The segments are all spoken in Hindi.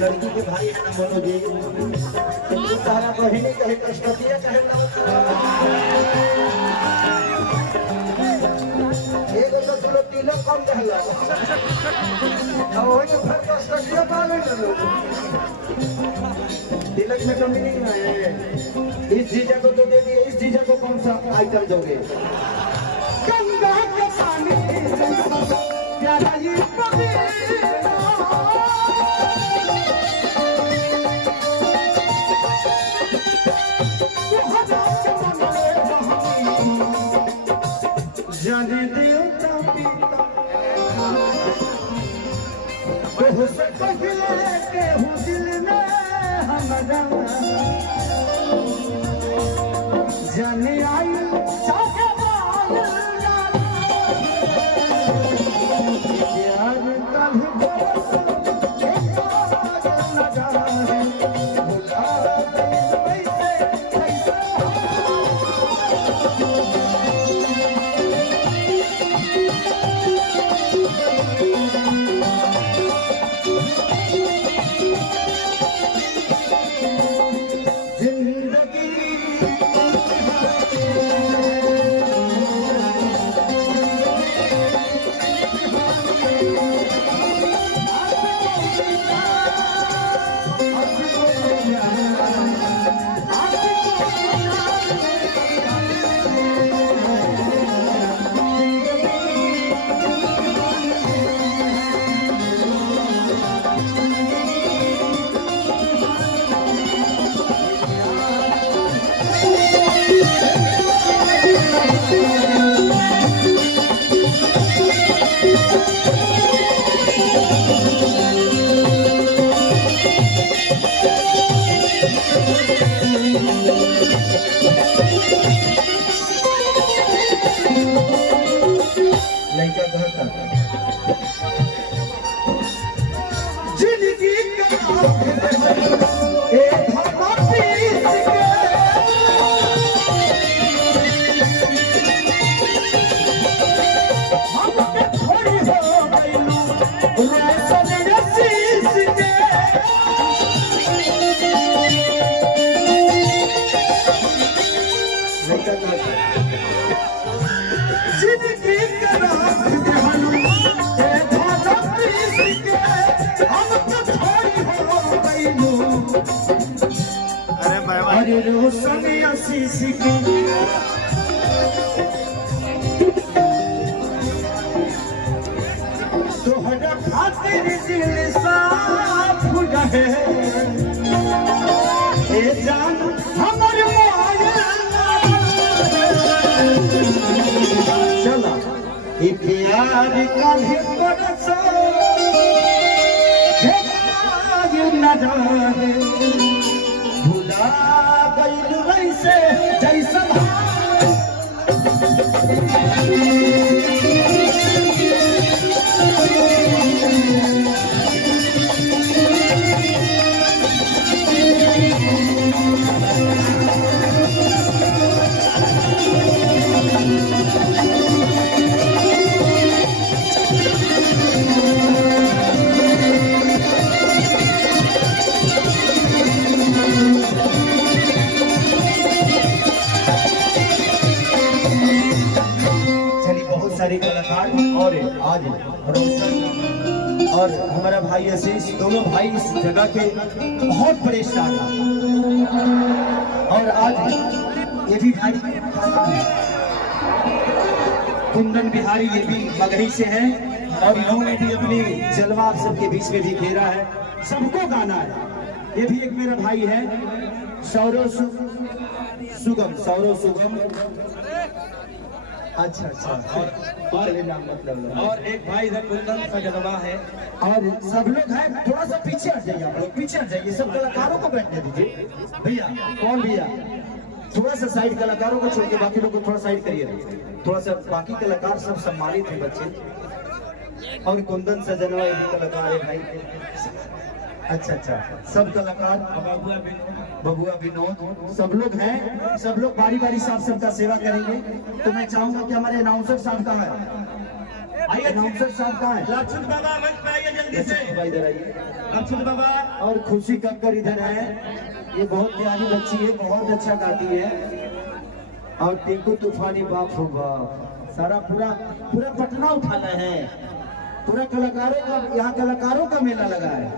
लड़की के भाई है ना बोलो जी तुमको तारा बहिनी कहे कष्टतिया कहे ना एगो तो तुलो तिलक कम रहला और वही तो फिर कष्टतिया पाले चलो तिलक में कमी नहीं है। इस जीजा को तो दे दिए, इस जीजा को कौन सा आइटम दोगे? गंगा के पानी प्यारा ये जाने दियो से पहले के हूँ दिल में हमारा जाने आई तोहरा खातिर दिल साफ रहे ए जान हमर चला ई प्यार काहे बरसो न जाने भुला गइल वैसे जैसा कलाकार और आज रोशन और हमारा भाई आशीष दोनों भाई इस जगह के बहुत बड़े स्टार हैं और आज ये भी भाई कुंदन बिहारी ये भी मगही से हैं और इन्होंने भी अपनी जलवा आप सबके बीच में भी घेरा है। सबको गाना है। ये भी एक मेरा भाई है सौरव सुगम अच्छा और एक भाई इधर कुंदन का जलवा है और सब लोग हैं। थोड़ा सा पीछे हट जाइए, आप लोग पीछे हट जाइए, सब कलाकारों को बैठने दीजिए। भैया कौन भैया थोड़ा सा साइड कलाकारों को छोड़ के बाकी लोग को थोड़ा साइड करिए, थोड़ा सा। बाकी कलाकार सब सम्मानित हैं बच्चे, और कुंदन सजनवा ये भी कलाकार है भाई। अच्छा अच्छा, सब कलाकार, बबुआ विनोद, सब लोग हैं, सब लोग बारी बारी साहब सबका सेवा करेंगे। तो मैं चाहूंगा कि हमारे अनाउंसर साहब कहाँ है, आइए अनाउंसर साहब कहाँ है, लक्ष्मण बाबा मंच पे आइए जल्दी से, इधर आइए। लक्ष्मण बाबा और खुशी कक्कर इधर है, ये बहुत प्यारी बच्ची है, बहुत अच्छा गाती है। और टिंकू तूफानी बाप हो बाप, सारा पूरा पूरा पटना उठाना है, पूरा कलाकारों का, यहाँ कलाकारों का मेला लगा है।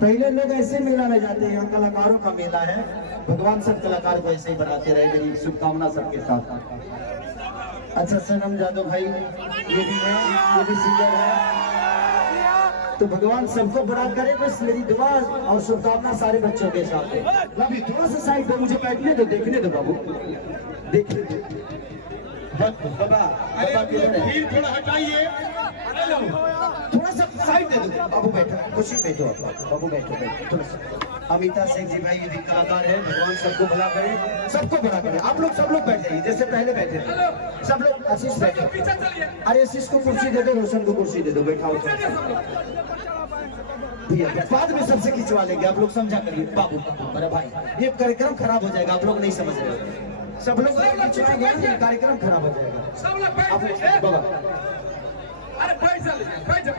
पहले लोग ऐसे मेला में जाते हैं, यहाँ कलाकारों का मेला है। भगवान सब कलाकार को ऐसे ही बनाते रहे, मेरी शुभकामना सबके साथ। अच्छा सनम जादव भाई ये भी है, ये भी सिंगर है। तो भगवान सबको बड़ा करे, बस मेरी दुआ और शुभकामना सारे बच्चों के साथ है। अभी थोड़ा सा साइड पे मुझे बैठने दो, देखने दो बाबू, देखने दो। बाबा बाबा किधर है, भीड़ थोड़ा हटाइए, थोड़ा सा साइड दे दो। बाबू बैठो, खुशी बैठो, बाबू बैठो बैठो थोड़ा सा। अमिता सिंह जी भाई ये भी कलाकार है, भगवान सबको भला करे, सबको भला करे। आप लोग सब लोग बैठ जाइए जैसे पहले बैठे थे, सब लोग। आशीष बैठो, अरे आशीष को कुर्सी दे दो, रोशन को कुर्सी दे दो, बैठाओ भैया, बाद में सबसे खिंचवा लेंगे, आप लोग समझा करिए। बाबू अरे भाई ये कार्यक्रम खराब हो जाएगा, आप लोग नहीं समझ रहे, सब लोग खिंचवाएंगे, कार्यक्रम खराब हो जाएगा। सब लोग बैठ जाइए, बाबा अरे बैठ जा, बैठ जा,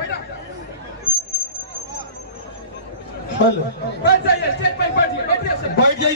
हेलो बैठ जाइए, स्टेज पे बैठिए, बैठिए, बैठ जाइए।